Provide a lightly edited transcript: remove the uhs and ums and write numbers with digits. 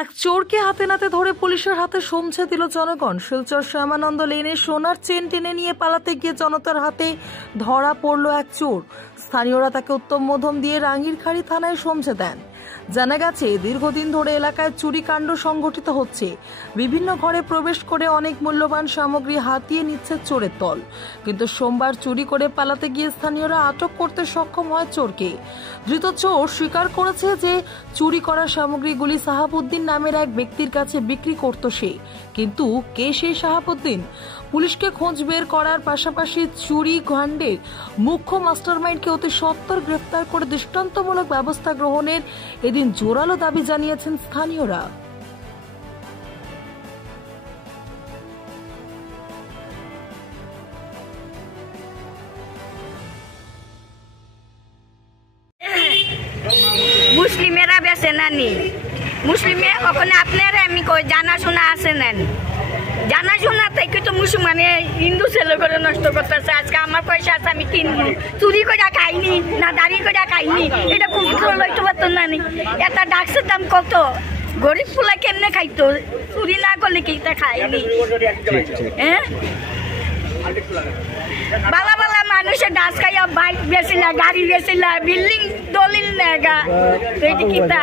এক চোরকে হাতে নাতে ধরে পুলিশের হাতে সমঝে দিল জনগণ। শিলচর শ্যামানন্দ লেনে সোনার চেন টেনে নিয়ে পালাতে গিয়ে জনতার হাতে ধরা পড়ল এক চোর। স্থানীয়রা তাকে উত্তম মধ্যম দিয়ে রাঙ্গিরখাড়ি থানায় সমঝে দেন। জানা গেছে, দীর্ঘদিন ধরে এলাকায় চুরি কাণ্ড সংঘটিত হচ্ছে। বিভিন্ন ঘরে প্রবেশ করে অনেক মূল্যবান সামগ্রী হাতিয়ে নিচ্ছে চোরের দল। কিন্তু সোমবার চুরি করে পালাতে গিয়ে স্থানীয়রা আটক করতে সক্ষম হয় চোরকে। ধৃত চোর স্বীকার করেছে যে চুরি করা সামগ্রীগুলি সাহাবুদ্দিন নামের এক ব্যক্তির কাছে বিক্রি করত সে। কিন্তু কে সেই সাহাবুদ্দিন? পুলিশকে খোঁজ বের করার পাশাপাশি চুরি কাণ্ডের মুখ্য মাস্টারমাইন্ডকে অতি সত্বর গ্রেফতার করে দৃষ্টান্তমূলক ব্যবস্থা গ্রহণের এদিন জোরালো দাবি জানিয়েছেন স্থানীয়রা। মুসলিমেরা বেছে নানি মুসলিমে ওখানে আপনারা আমি কই জানাশোনা আছে নেন, জানাশোনা থেকে তো মুসলমানে হিন্দু ছেলে করে নষ্ট করতেছে। আজকে আমার পয়সা আছে আমি কিনবো, চুরি করে খাইনি না দাঁড়ি করে খাইনি, এটা খুব লইতে পারতো না। এটা ডাক্সের দাম কত? গরিব ফুলা কেমনে খাইতো? চুরি না করলে কি তা খাইনি? হ্যাঁ, বালা বালা মানুষের ডাস খাইয়া বাইক বেচিলা, গাড়ি বেচিলা, বিল্ডিং দলিল নেগা কিতা